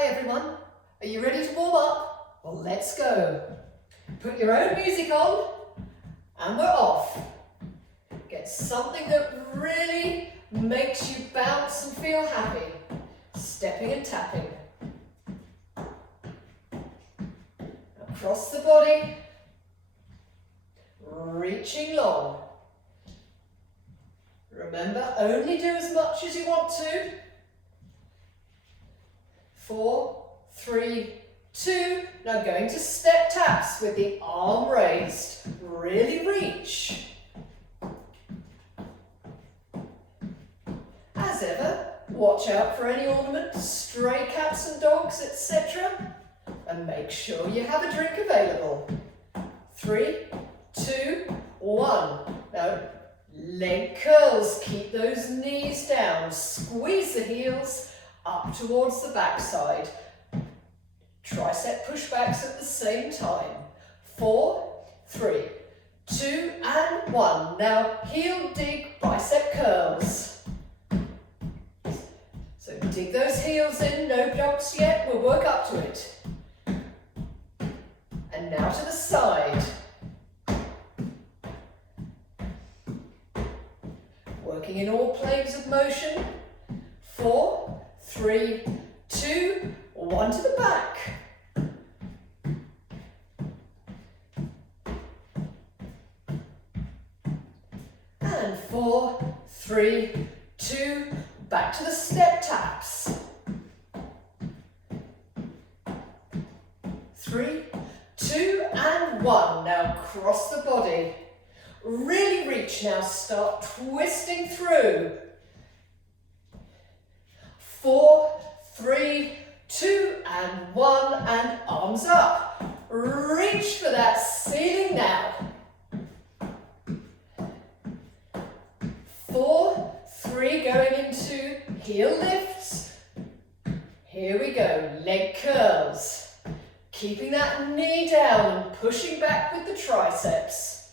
Hi everyone, are you ready to warm up? Well, let's go. Put your own music on and we're off. Get something that really makes you bounce and feel happy. Stepping and tapping. Across the body, reaching long. Remember, only do as much as you want to. 4, 3, 2. Now going to step taps with the arm raised. Really reach. As ever, watch out for any ornaments, stray cats and dogs, etc. And make sure you have a drink available. 3, 2, 1. Now, leg curls. Keep those knees down. Squeeze the heels up towards the backside. Tricep pushbacks at the same time. 4, 3, 2, and 1. Now, heel dig, bicep curls. So dig those heels in, no jumps yet, we'll work up to it. And now to the side. Working in all planes of motion. 4, 3, 2, 1 to the back. And 4, 3, 2, back to the step taps. 3, 2, and 1. Now cross the body. Really reach now. Start twisting through. 4, 3, 2, and 1, and arms up. Reach for that ceiling now. 4, 3, going into heel lifts. Here we go, leg curls. Keeping that knee down and pushing back with the triceps.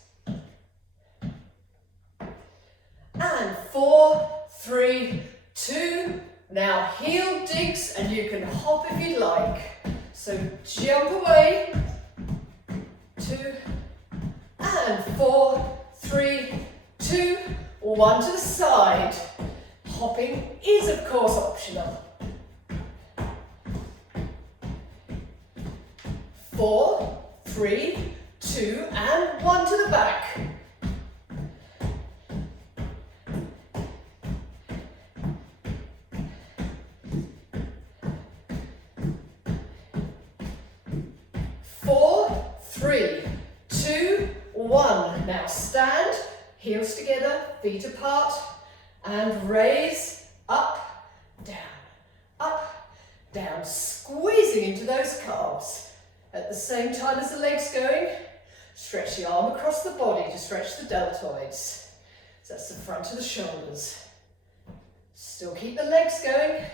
And 4, 3, 2, now heel digs, and you can hop if you'd like. So jump away, 2, and 4, 3, 2, 1 to the side. Hopping is of course optional. 4, 3, 2, and 1 to the back. 4, 3, 2, 1. Now stand, heels together, feet apart, and raise, up, down, squeezing into those calves. At the same time as the legs going, stretch the arm across the body to stretch the deltoids. So that's the front of the shoulders. Still keep the legs going.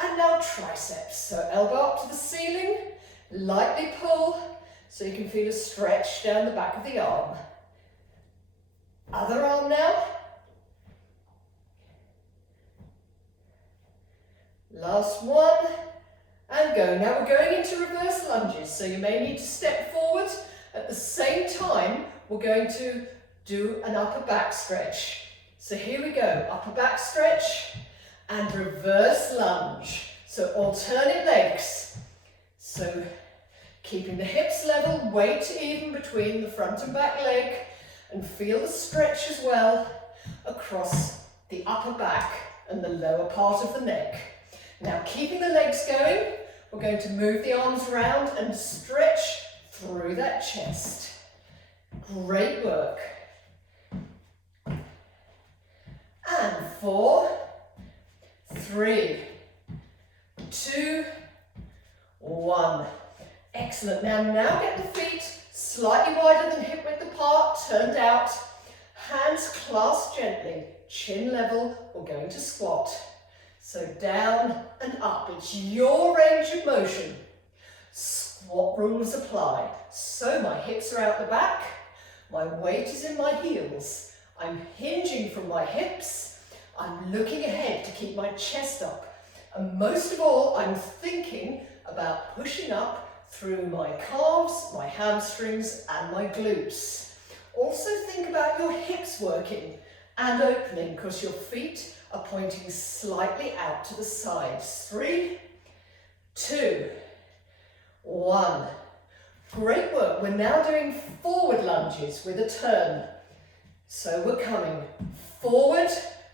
And now triceps. So elbow up to the ceiling, lightly pull so you can feel a stretch down the back of the arm. Other arm now. Last one. And go. Now we're going into reverse lunges, so you may need to step forward. At the same time, we're going to do an upper back stretch. So here we go, upper back stretch and reverse lunge. So alternate legs. So keeping the hips level, weight even between the front and back leg, and feel the stretch as well across the upper back and the lower part of the neck. Now keeping the legs going, we're going to move the arms around and stretch through that chest. Great work. And 4, 3, 2, 1. Excellent. Now get the feet slightly wider than hip width apart, turned out. Hands clasped gently, chin level. We're going to squat. So down and up, it's your range of motion. Squat rules apply. So my hips are out the back, my weight is in my heels. I'm hinging from my hips, I'm looking ahead to keep my chest up And most of all, I'm thinking about pushing up through my calves, my hamstrings, and my glutes. Also think about your hips working and opening because your feet are pointing slightly out to the sides. 3, 2, 1. Great work. We're now doing forward lunges with a turn. So we're coming forward,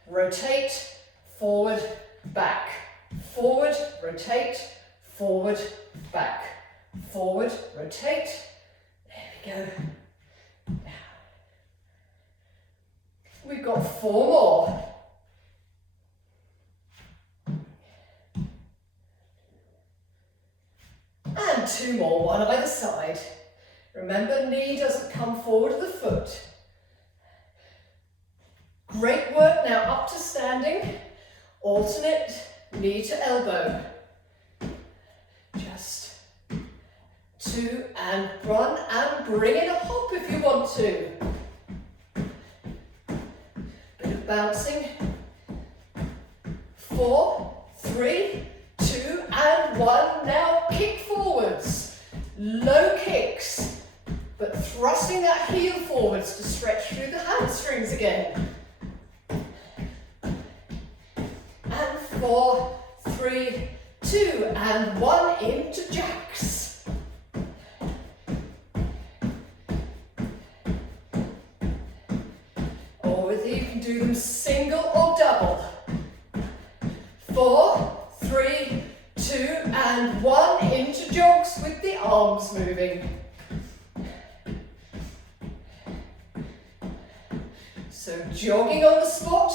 rotate, forward, back. Forward, rotate, forward, back. Forward, rotate. There we go. We've got 4 more. And 2 more, one either side. Remember, knee doesn't come forward of the foot. Great work, now up to standing. Alternate knee to elbow. Just 2 and 1 and bring in a hop if you want to. Bit of bouncing. 4, 3, 2 and 1. Now kick forwards. Low kicks, but thrusting that heel forwards to stretch through the hamstrings again. And 4, 3, 2 and 1 into jacks. Or whether you can do them single or double. 4, 3, 2 and 1 into jogs with the arms moving. So jogging on the spot,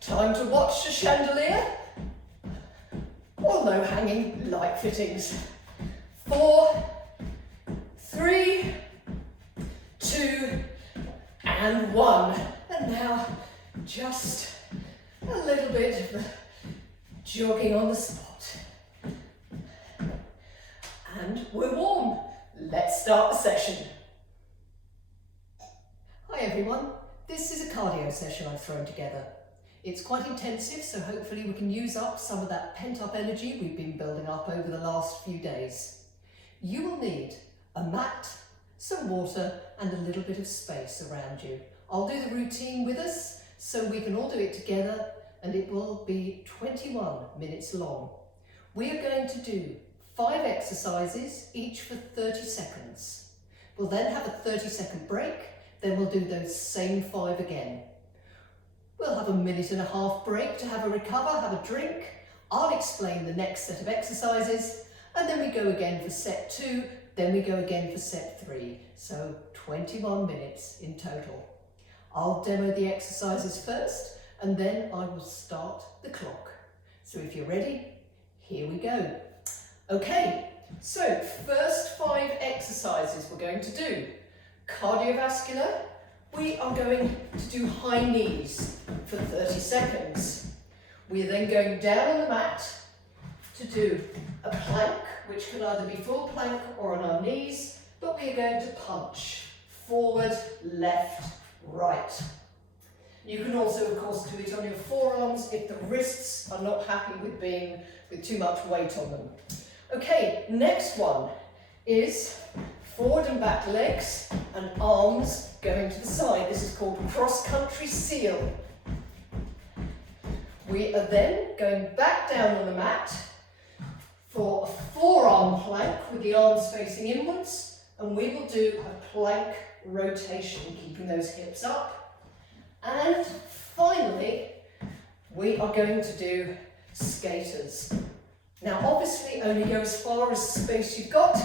time to watch the chandelier, or low hanging light fittings. 4, 3, 2 and 1. And now just a little bit of jogging on the spot. And we're warm. Let's start the session. Hi everyone, this is a cardio session I've thrown together. It's quite intensive, so hopefully we can use up some of that pent-up energy we've been building up over the last few days. You will need a mat, some water, and a little bit of space around you. I'll do the routine with us, so we can all do it together, and it will be 21 minutes long. We are going to do 5 exercises, each for 30 seconds. We'll then have a 30-second break, then we'll do those same 5 again. We'll have a 1.5 minute break to have a recover, have a drink. I'll explain the next set of exercises, and then we go again for set 2, then we go again for set 3. So 21 minutes in total. I'll demo the exercises first, and then I will start the clock. So if you're ready, here we go. Okay, so first 5 exercises we're going to do. Cardiovascular, we are going to do high knees for 30 seconds. We're then going down on the mat to do a plank, which can either be full plank or on our knees, but we are going to punch forward, left, right. You can also, of course, do it on your forearms if the wrists are not happy with being with too much weight on them. Okay, next one is forward and back legs and arms going to the side. This is called cross-country seal. We are then going back down on the mat for a forearm plank with the arms facing inwards, and we will do a plank rotation, keeping those hips up. And finally, we are going to do skaters. Now obviously only go as far as the space you've got.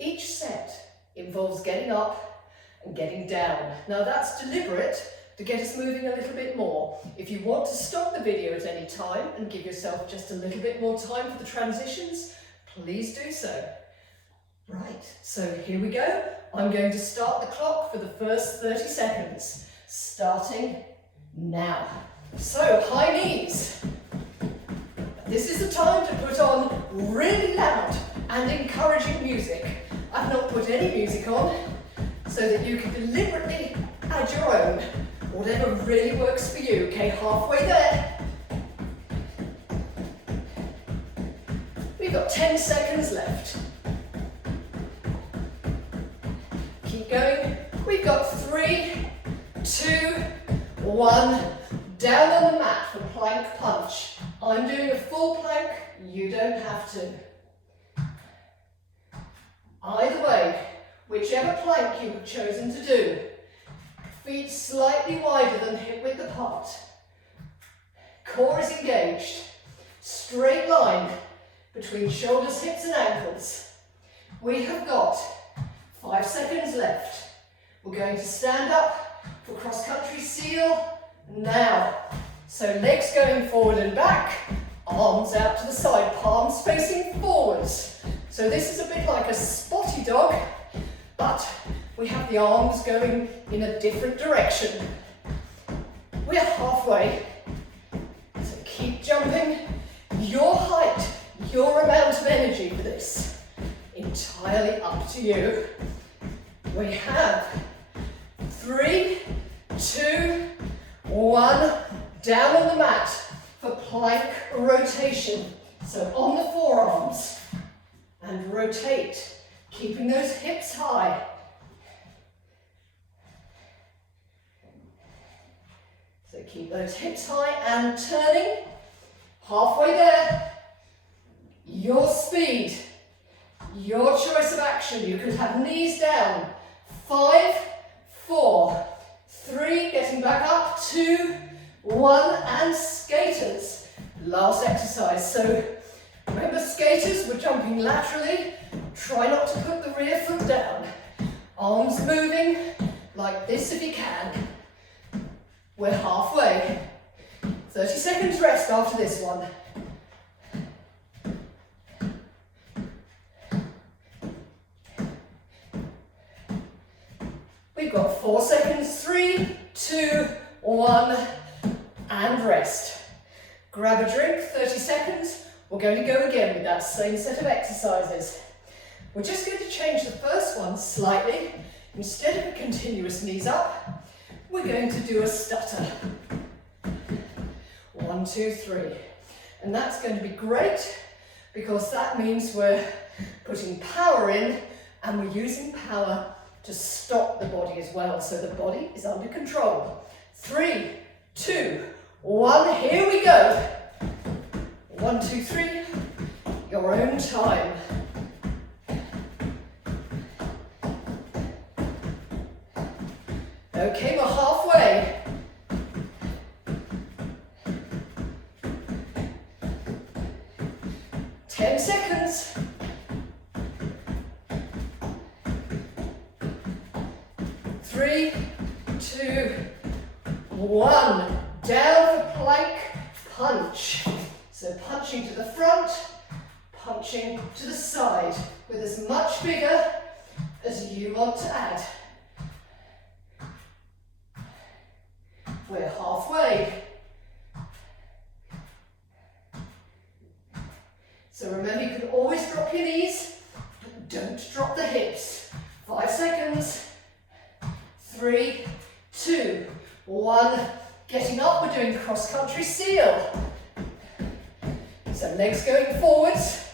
Each set involves getting up and getting down. Now that's deliberate to get us moving a little bit more. If you want to stop the video at any time and give yourself just a little bit more time for the transitions, please do so. Right, so here we go. I'm going to start the clock for the first 30 seconds, starting now. So high knees. This is the time to put on really loud and encouraging music. I've not put any music on so that you can deliberately add your own, whatever really works for you. Okay, halfway there. You've got 10 seconds left. Keep going. We've got 3, 2, 1. Down on the mat for plank punch. I'm doing a full plank, you don't have to. Either way, whichever plank you have chosen to do, feet slightly wider than hip width apart. Core is engaged. Straight line between shoulders, hips and ankles. We have got 5 seconds left. We're going to stand up for cross-country seal now. So legs going forward and back, arms out to the side, palms facing forwards. So this is a bit like a spotty dog, but we have the arms going in a different direction. We're halfway, so keep jumping. Your height, your amount of energy for this, entirely up to you. We have 3, 2, 1, down on the mat for plank rotation. So on the forearms and rotate, keeping those hips high. So keep those hips high and turning. Halfway there. Your speed, your choice of action. You could have knees down. 5, 4, 3, getting back up, 2, 1, and skaters. Last exercise. So remember, skaters, we're jumping laterally. Try not to put the rear foot down. Arms moving like this if you can. We're halfway. 30 seconds rest after this one. We've got 4 seconds, 3, 2, 1, and rest. Grab a drink, 30 seconds. We're going to go again with that same set of exercises. We're just going to change the first one slightly. Instead of a continuous knees up, we're going to do a stutter. 1, 2, 3. And that's going to be great because that means we're putting power in and we're using power to stop the body as well, so the body is under control. 3, 2, 1, here we go. 1, 2, 3, your own time. Okay, we're halfway. Ten seconds. 3, 2, 1. Down for plank punch. So punching to the front, punching to the side with as much vigor as you want to add. We're halfway. So remember, you can always drop your knees, but don't drop the hips. 5 seconds. 3, 2, 1. Getting up, we're doing cross-country seal. So legs going forwards,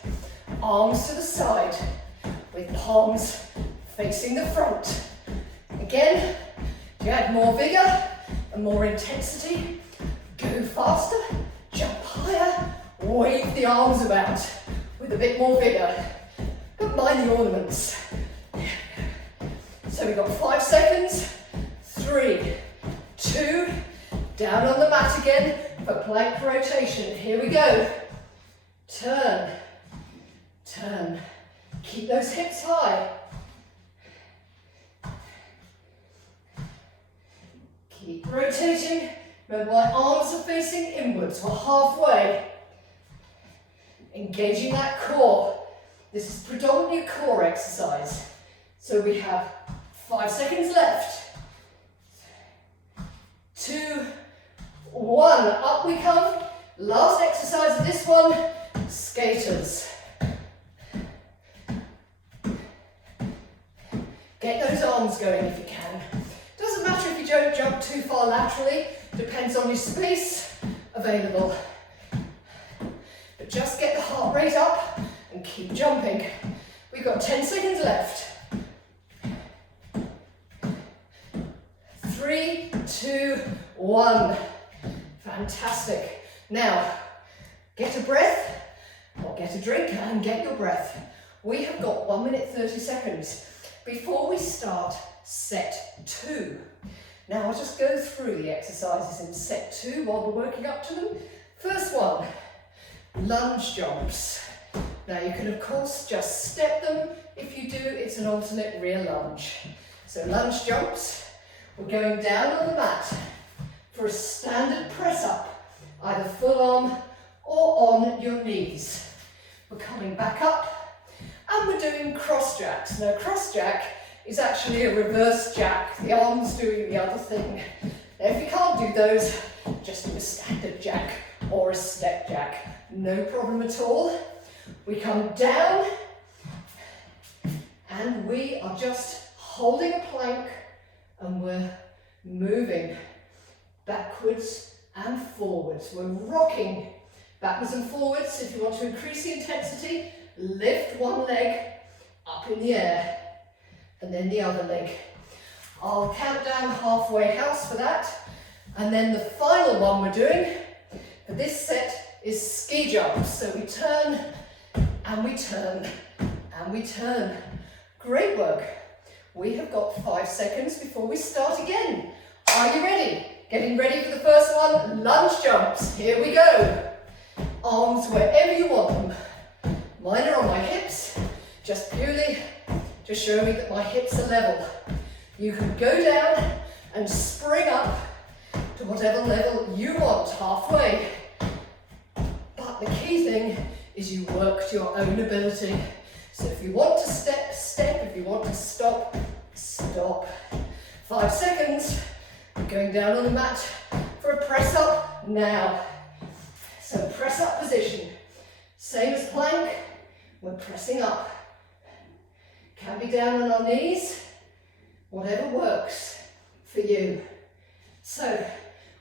arms to the side, with palms facing the front. Again, to add more vigor and more intensity, go faster, jump higher, wave the arms about with a bit more vigor. But mind the ornaments. So we've got 5 seconds. 3, 2, down on the mat again for plank rotation. Here we go. Turn, turn. Keep those hips high. Keep rotating. Remember, my arms are facing inwards. We're halfway. Engaging that core. This is predominantly a core exercise. So we have 5 seconds left. 2, 1, up we come. Last exercise of this one, skaters. Get those arms going if you can. Doesn't matter if you don't jump too far laterally, depends on your space available. But just get the heart rate up keep jumping. We've got 10 seconds left. 3, 2, 1. Fantastic. Now, get a breath, or get a drink and get your breath. We have got 1 minute 30 seconds before we start set 2. Now I'll just go through the exercises in set 2 while we're working up to them. First one, lunge jumps. Now you can of course just step them. If you do, it's an alternate rear lunge. So lunge jumps, we're going down on the mat for a standard press up, either full arm or on your knees. We're coming back up and we're doing cross jacks. Now cross jack is actually a reverse jack, the arm's doing the other thing. Now if you can't do those, just do a standard jack or a step jack, no problem at all. We come down and we are just holding a plank and we're moving backwards and forwards. We're rocking backwards and forwards. If you want to increase the intensity, lift one leg up in the air and then the other leg. I'll count down halfway house for that. And then the final one we're doing for this set is ski jumps. So we turn and we turn and we turn. Great work. We have got 5 seconds before we start again. Are you ready? Getting ready for the first one, lunge jumps. Here we go. Arms wherever you want them. Mine are on my hips, just purely to show me that my hips are level. You can go down and spring up to whatever level you want, halfway. But the key thing is you work to your own ability. So if you want to step, step. If you want to stop, stop. 5 seconds. Going down on the mat for a press up now. So press up position. Same as plank, we're pressing up. Can be down on our knees, whatever works for you. So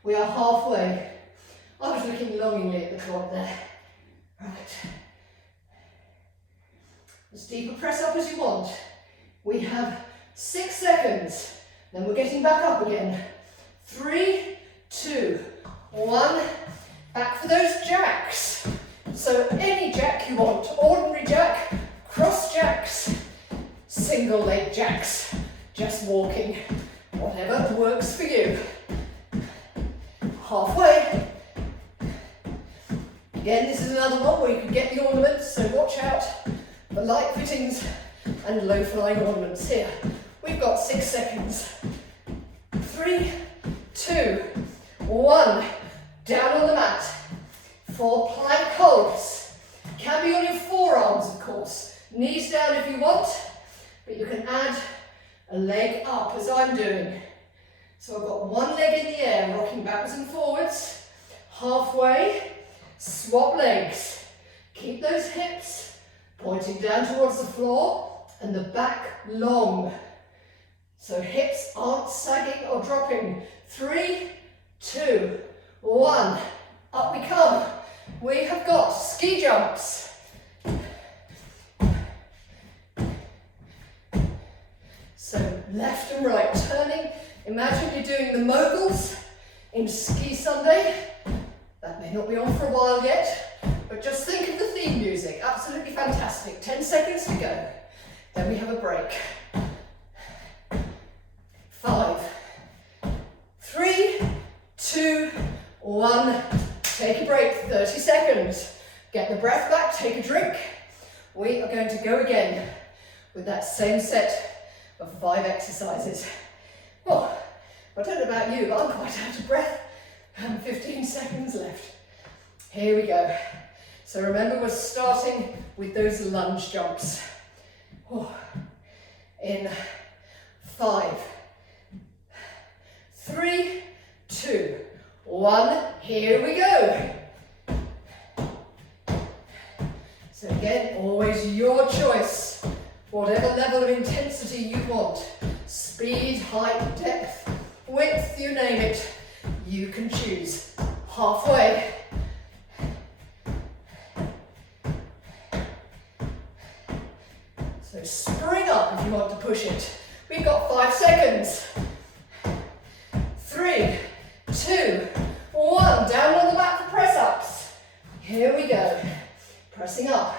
we are halfway. I was looking longingly at the clock there. Right. As deep a press up as you want. We have 6 seconds. Then we're getting back up again. 3, 2, 1. Back for those jacks. So any jack you want. Ordinary jack, cross jacks, single leg jacks. Just walking. Whatever works for you. Halfway. Again, this is another one where you can get the ornaments, so watch out for light fittings and low flying ornaments here. We've got 6 seconds. 3, 2, 1. Down on the mat for plank holds. Can be on your forearms, of course. Knees down if you want, but you can add a leg up as I'm doing. So I've got one leg in the air, rocking backwards and forwards. Halfway, swap legs. Keep those hips pointing down towards the floor and the back long. So hips aren't sagging or dropping. 3, 2, 1. Up we come. We have got ski jumps. So left and right turning. Imagine you're doing the moguls in Ski Sunday. That may not be on for a while yet, but just think of the theme music. Absolutely fantastic. 10 seconds to go. Then we have a break. 5, 3, 2, 1. Take a break, 30 seconds. Get the breath back, take a drink. We are going to go again with that same set of 5 exercises. Well, I don't know about you, but I'm quite out of breath. 15 seconds left. Here we go. So remember, we're starting with those lunge jumps. In 5, 3, 2, 1. Here we go. So again, always your choice. Whatever level of intensity you want. Speed, height, depth, width, you name it. You can choose. Halfway. spring up if you want to push it. We've got 5 seconds. 3, 2, 1. Down on the mat for press-ups. Here we go. Pressing up.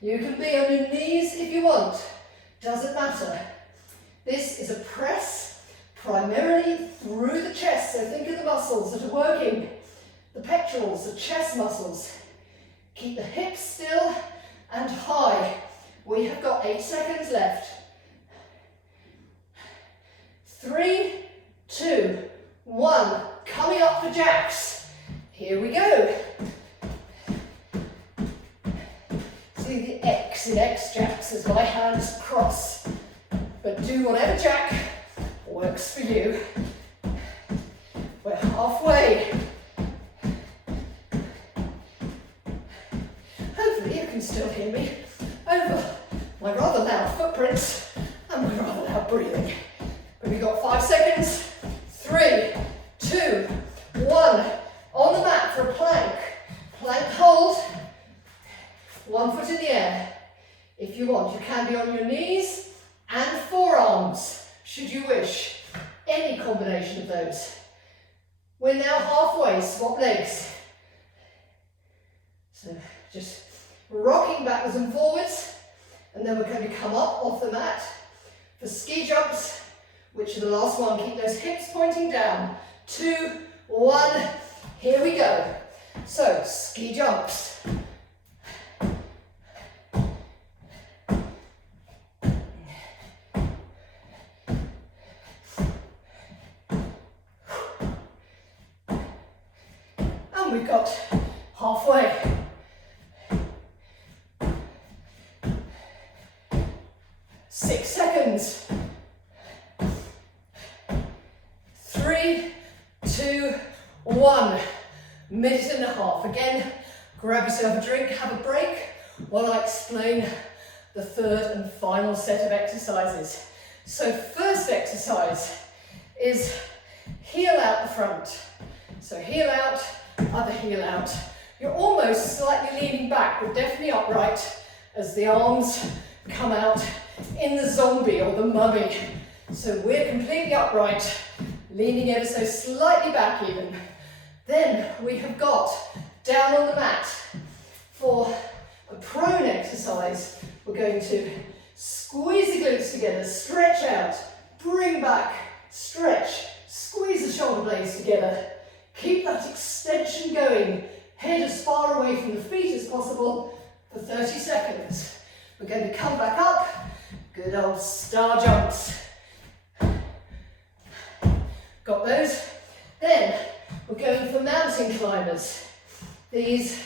You can be on your knees if you want. Doesn't matter. This is a press primarily through the chest. So think of the muscles that are working. The pectorals, the chest muscles. Keep the hips still and high. We have got 8 seconds left. 3, 2, 1. Coming up for jacks. Here we go. See the X in X jacks as my hands cross. But do whatever jack works for you. We're halfway. Hopefully you can still hear me over my rather loud footprints and my rather loud breathing. But we've got 5 seconds. 3, 2, 1. On the mat for a plank. Plank hold. 1 foot in the air. If you want, you can be on your knees and forearms, should you wish. Any combination of those. We're now halfway, swap legs. So just rocking backwards and forwards, and then we're going to come up off the mat for ski jumps, which are the last one. Keep those hips pointing down. 2, 1, here we go. So, ski jumps. We've got halfway. 6 seconds. 3, 2, 1. Minute and a half. Again, grab yourself a drink, have a break while I explain the third and final set of exercises. So first exercise is heel out the front. So heel out, other heel out. You're almost slightly leaning back, but definitely upright as the arms come out in the zombie or the mummy. So we're completely upright, leaning ever so slightly back even. Then we have got down on the mat for a prone exercise. We're going to squeeze the glutes together, stretch out, bring back, stretch, squeeze the shoulder blades together. Keep that extension going. Head as far away from the feet as possible for 30 seconds. We're going to come back up. Good old star jumps. Got those? Then we're going for mountain climbers. These,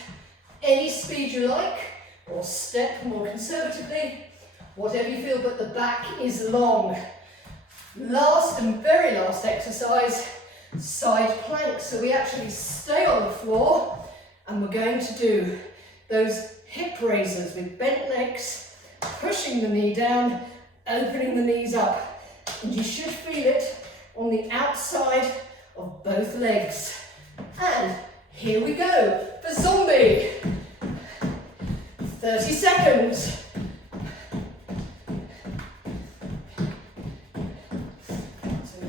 any speed you like, or step more conservatively, whatever you feel, but the back is long. Last and very last exercise, side planks. So we actually stay on the floor and we're going to do those hip raisers with bent legs, pushing the knee down, opening the knees up. And you should feel it on the outside of both legs. And here we go for zombie. 30 seconds.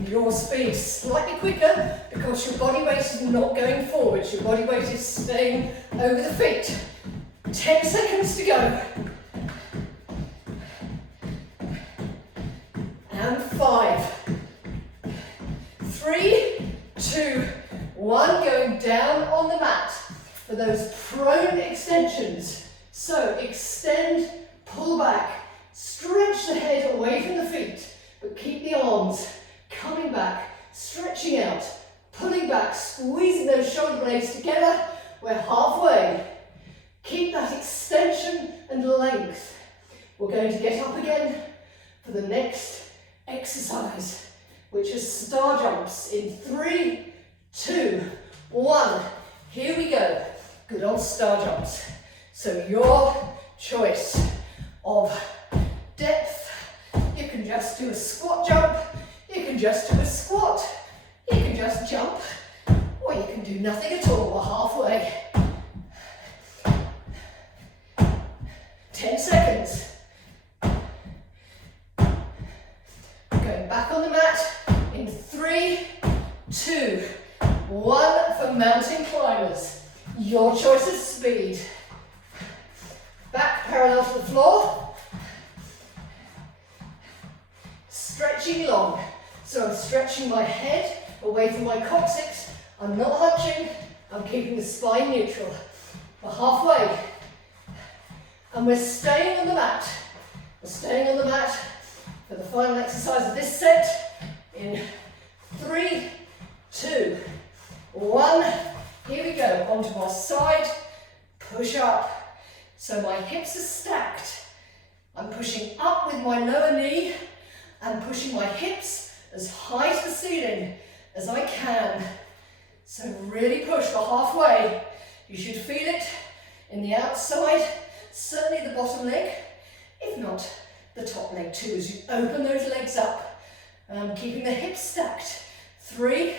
Your speed slightly quicker because your body weight is not going forwards. Your body weight is staying over the feet. 10 seconds to go. And 5, 3, 2, 1. Going down on the mat for those prone extensions. So extend, pull back, stretch the head away from the feet, but keep the arms coming back, stretching out, pulling back, squeezing those shoulder blades together. We're halfway. Keep that extension and length. We're going to get up again for the next exercise, which is star jumps in 3, 2, 1. Here we go. Good old star jumps. So your choice of depth. You can just do a squat jump. You can just do a squat, you can just jump, or you can do nothing at all. We're halfway. 10 seconds. back on the mat in 3, 2, 1 for mountain climbers. Your choice of speed. Back parallel to the floor. Stretching long. So I'm stretching my head away from my coccyx. I'm not hunching. I'm keeping the spine neutral. We're halfway. And we're staying on the mat. We're staying on the mat for the final exercise of this set in 3, 2, 1. Here we go. Onto our side. Push up. So my hips are stacked. I'm pushing up with my lower knee and pushing my hips as high to the ceiling as I can. So really push for halfway. You should feel it in the outside, certainly the bottom leg, if not the top leg too, as you open those legs up. Keeping the hips stacked. 3,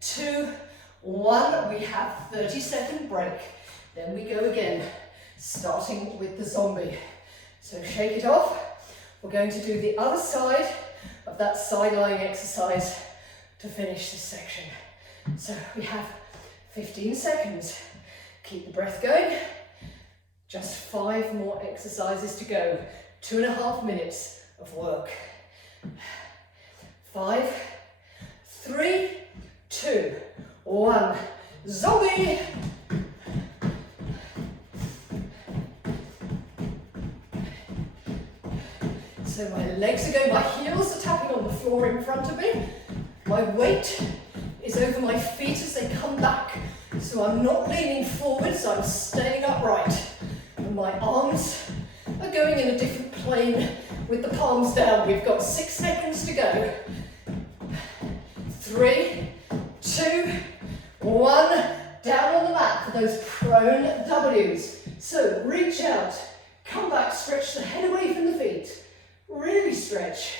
2, 1. We have 30-second break. Then we go again, starting with the zombie. So shake it off. We're going to do the other side of that side lying exercise to finish this section. So we have 15 seconds. Keep the breath going. Just 5 more exercises to go. 2.5 minutes of work. 5, 3, 2, 1. Zombie! So my legs are going, my heels are tapping on the floor in front of me. My weight is over my feet as they come back. So I'm not leaning forward, so I'm staying upright. And my arms are going in a different plane with the palms down. We've got 6 seconds to go. 3, 2, 1. Down on the mat for those prone W's. So reach out, come back, stretch the head away from the feet. Really stretch.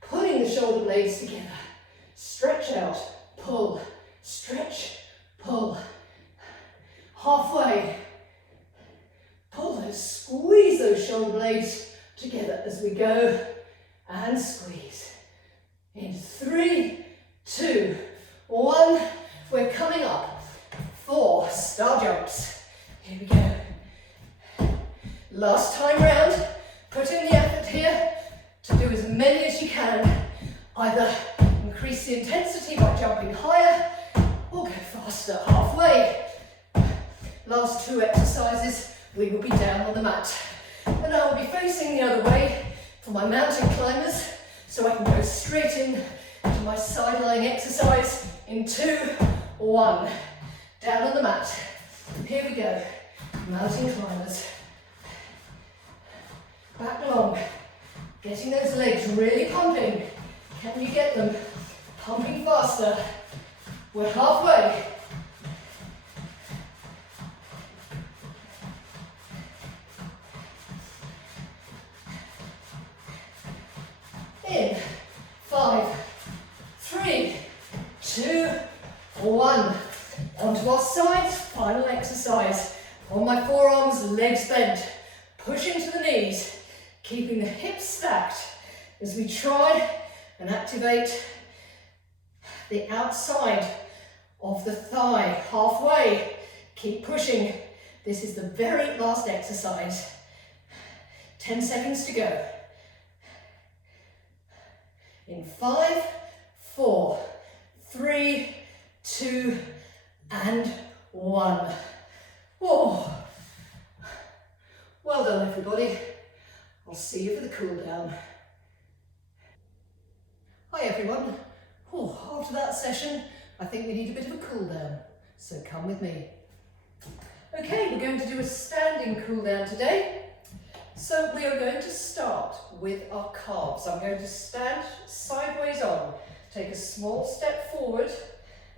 Pulling the shoulder blades together. Stretch out, pull, stretch, pull. Halfway. Pull those, squeeze those shoulder blades together as we go. And squeeze. In 3, 2, 1. We're coming up. 4 star jumps. Here we go. Last time round. Put in the effort here to do as many as you can. Either increase the intensity by jumping higher or go faster halfway. Last 2 exercises, we will be down on the mat. And I will be facing the other way for my mountain climbers so I can go straight in to my side lying exercise in 2, 1. Down on the mat. Here we go. Mountain climbers. Back long, getting those legs really pumping. Can you get them pumping faster? We're halfway. In 5, 3, 2, 1. Onto our sides, final exercise. On my forearms, legs bent. Push into the knees. Keeping the hips stacked as we try and activate the outside of the thigh. Halfway. Keep pushing. This is the very last exercise. 10 seconds to go. In 5, 4, 3, 2, and 1. Oh. Well done, everybody. I'll see you for the cool down. Hi everyone. Oh, after that session, I think we need a bit of a cool down. So come with me. Okay, we're going to do a standing cool down today. So we are going to start with our calves. I'm going to stand sideways on, take a small step forward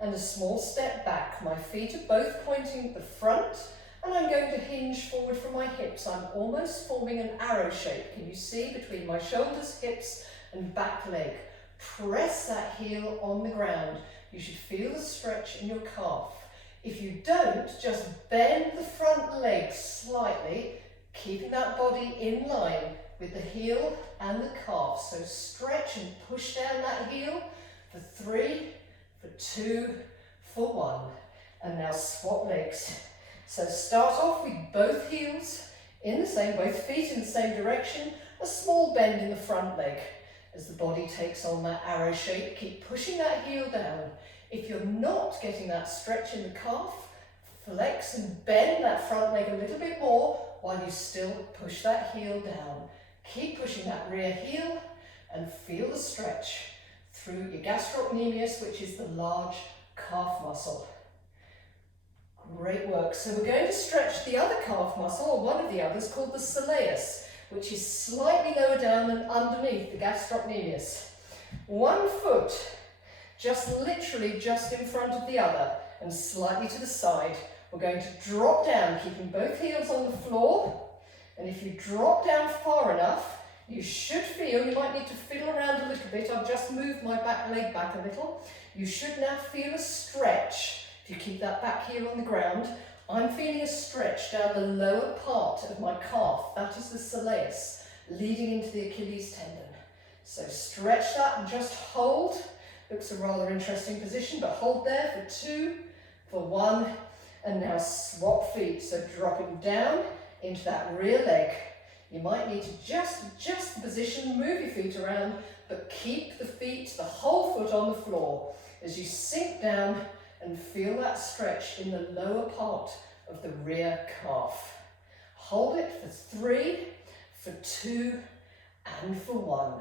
and a small step back. My feet are both pointing at the front. And I'm going to hinge forward from my hips. I'm almost forming an arrow shape. Can you see between my shoulders, hips, and back leg? Press that heel on the ground. You should feel the stretch in your calf. If you don't, just bend the front leg slightly, keeping that body in line with the heel and the calf. So stretch and push down that heel for 3, for 2, for 1. And now swap legs. So start off with both heels in the same, both feet in the same direction, a small bend in the front leg. As the body takes on that arrow shape, keep pushing that heel down. If you're not getting that stretch in the calf, flex and bend that front leg a little bit more while you still push that heel down. Keep pushing that rear heel and feel the stretch through your gastrocnemius, which is the large calf muscle. Great work. So we're going to stretch the other calf muscle, or one of the others, called the soleus, which is slightly lower down and underneath the gastrocnemius. One foot literally just in front of the other and slightly to the side. We're going to drop down, keeping both heels on the floor. And if you drop down far enough, you should feel, you might need to fiddle around a little bit. I've just moved my back leg back a little. You should now feel a stretch. If you keep that back heel on the ground, I'm feeling a stretch down the lower part of my calf. That is the soleus, leading into the Achilles tendon. So stretch that and just hold. Looks a rather interesting position, but hold there for 2, for 1, and now swap feet. So dropping down into that rear leg. You might need to just adjust the position, move your feet around, but keep the feet, the whole foot on the floor as you sink down and feel that stretch in the lower part of the rear calf. Hold it for 3, for 2, and for 1.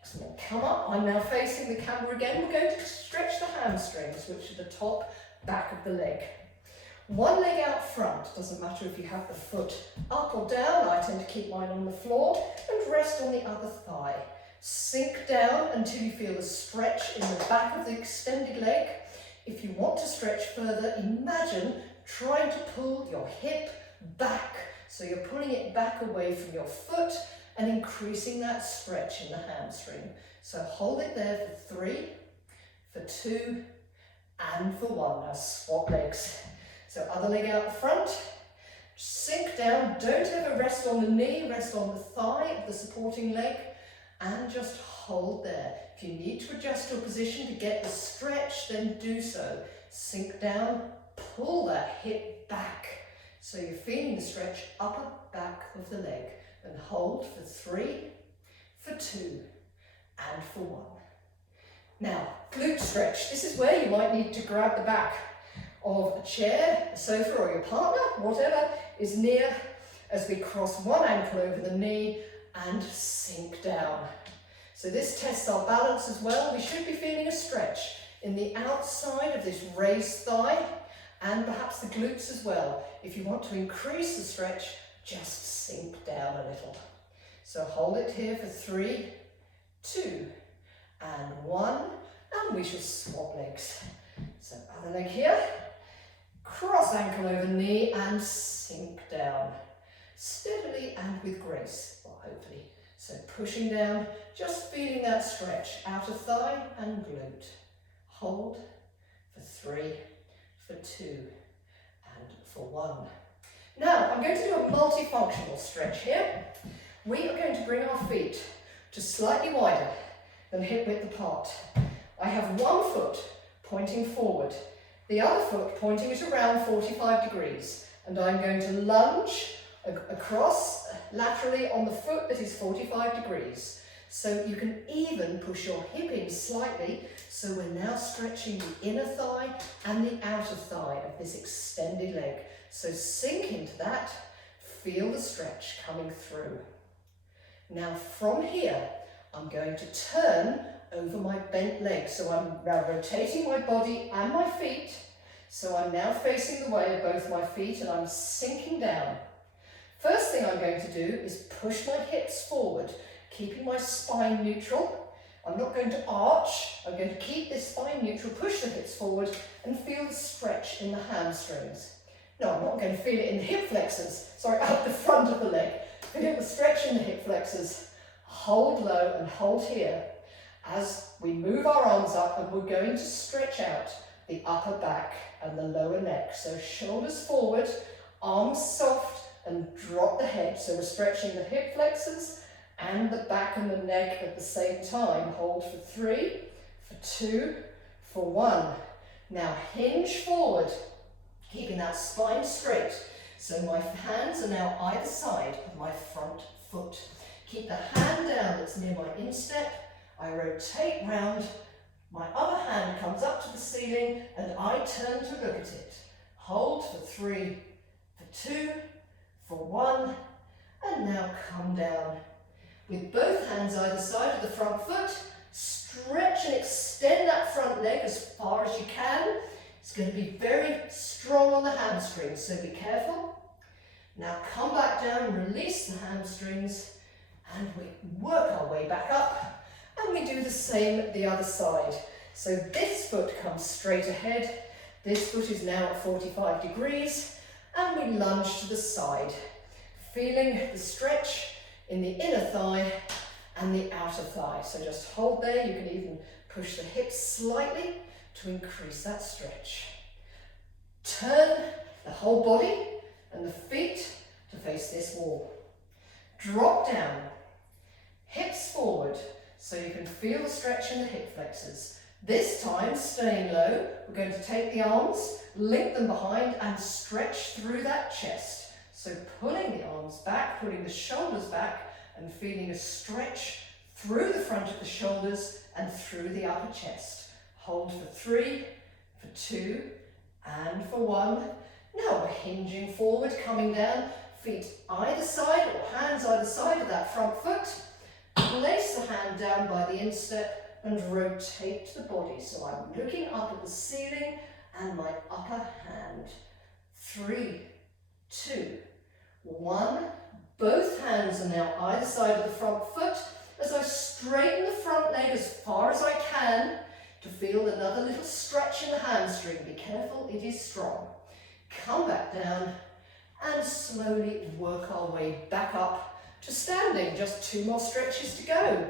Excellent. Come up. I'm now facing the camera again. We're going to stretch the hamstrings, which are the top back of the leg. One leg out front. Doesn't matter if you have the foot up or down. I tend to keep mine on the floor and rest on the other thigh. Sink down until you feel the stretch in the back of the extended leg. If you want to stretch further, imagine trying to pull your hip back. So you're pulling it back away from your foot and increasing that stretch in the hamstring. So hold it there for 3, for 2, and for 1. Now swap legs. So other leg out the front, sink down, don't ever rest on the knee, rest on the thigh of the supporting leg, and just hold there. If you need to adjust your position to get the stretch, then do so. Sink down, pull that hip back. So you're feeling the stretch upper back of the leg. And hold for 3, for 2, and for 1. Now, glute stretch. This is where you might need to grab the back of a chair, a sofa, or your partner, whatever is near, as we cross one ankle over the knee and sink down. So this tests our balance as well. We should be feeling a stretch in the outside of this raised thigh and perhaps the glutes as well. If you want to increase the stretch, just sink down a little. So hold it here for 3, 2, and 1, and we shall swap legs. So other leg here, cross ankle over knee and sink down. Steadily and with grace, or hopefully. So pushing down, just feeling that stretch, outer thigh and glute. Hold for 3, for 2, and for 1. Now, I'm going to do a multifunctional stretch here. We are going to bring our feet to slightly wider than hip width apart. I have one foot pointing forward, the other foot pointing at around 45 degrees, and I'm going to lunge across laterally on the foot that is 45 degrees. So you can even push your hip in slightly, so we're now stretching the inner thigh and the outer thigh of this extended leg. So sink into that, feel the stretch coming through. Now from here, I'm going to turn over my bent leg. So I'm now rotating my body and my feet. So I'm now facing the way of both my feet and I'm sinking down. First thing I'm going to do is push my hips forward, keeping my spine neutral. I'm not going to arch. I'm going to keep this spine neutral, push the hips forward and feel the stretch in the hamstrings. No, I'm not going to feel it in the hip flexors. Sorry, up the front of the leg. Feel the stretch in the hip flexors. Hold low and hold here as we move our arms up, and we're going to stretch out the upper back and the lower neck. So shoulders forward, arms soft, and drop the head. So we're stretching the hip flexors and the back and the neck at the same time. Hold for 3, for 2, for 1. Now hinge forward, keeping that spine straight. So my hands are now either side of my front foot. Keep the hand down that's near my instep. I rotate round. My other hand comes up to the ceiling and I turn to look at it. Hold for 3, for 2, for 1, and now come down. With both hands either side of the front foot, stretch and extend that front leg as far as you can. It's going to be very strong on the hamstrings, so be careful. Now come back down, release the hamstrings, and we work our way back up, and we do the same the other side. So this foot comes straight ahead, this foot is now at 45 degrees, and we lunge to the side, feeling the stretch in the inner thigh and the outer thigh. So just hold there, you can even push the hips slightly to increase that stretch. Turn the whole body and the feet to face this wall. Drop down, hips forward, so you can feel the stretch in the hip flexors. This time, staying low, we're going to take the arms, link them behind and stretch through that chest. So pulling the arms back, pulling the shoulders back and feeling a stretch through the front of the shoulders and through the upper chest. Hold for 3, for 2 and for 1. Now we're hinging forward, coming down, feet either side or hands either side of that front foot. Place the hand down by the instep and rotate the body. So I'm looking up at the ceiling and my upper hand. 3, 2, 1. Both hands are now either side of the front foot as I straighten the front leg as far as I can to feel another little stretch in the hamstring. Be careful, it is strong. Come back down and slowly work our way back up to standing. Just 2 more stretches to go.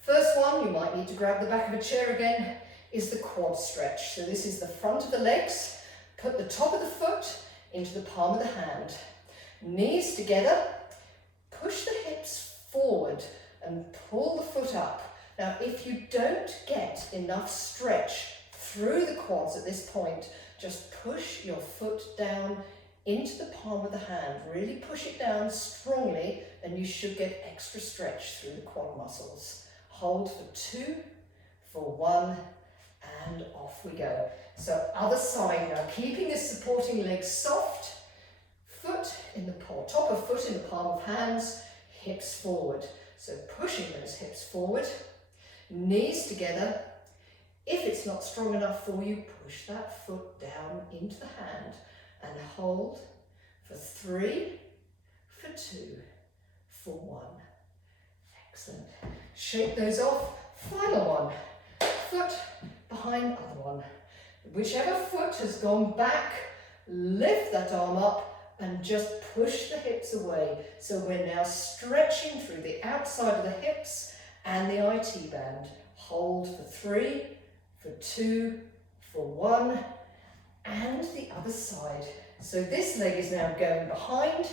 First one, you might need to grab the back of a chair again, is the quad stretch. So this is the front of the legs. Put the top of the foot into the palm of the hand. Knees together. Push the hips forward and pull the foot up. Now, if you don't get enough stretch through the quads at this point, just push your foot down into the palm of the hand. Really push it down strongly and you should get extra stretch through the quad muscles. Hold for 2, for 1, and off we go. So other side now, keeping this supporting leg soft, foot in the palm, top of foot in the palm of hands, hips forward. So pushing those hips forward, knees together. If it's not strong enough for you, push that foot down into the hand and hold for 3, for 2, for 1. Excellent. Shake those off. Final one. Foot behind other one. Whichever foot has gone back, lift that arm up and just push the hips away. So we're now stretching through the outside of the hips and the IT band. Hold for 3, for 2, for 1, and the other side. So this leg is now going behind,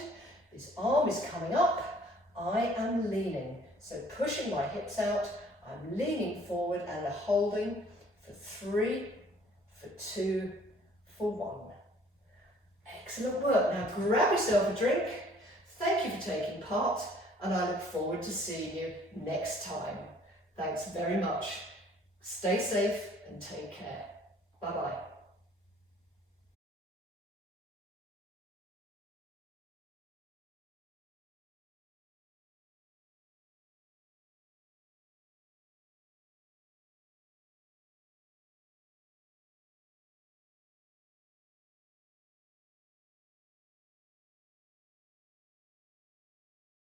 this arm is coming up, I am leaning. So pushing my hips out, I'm leaning forward and holding for 3, for 2, for 1. Excellent work. Now grab yourself a drink. Thank you for taking part and I look forward to seeing you next time. Thanks very much. Stay safe and take care. Bye-bye.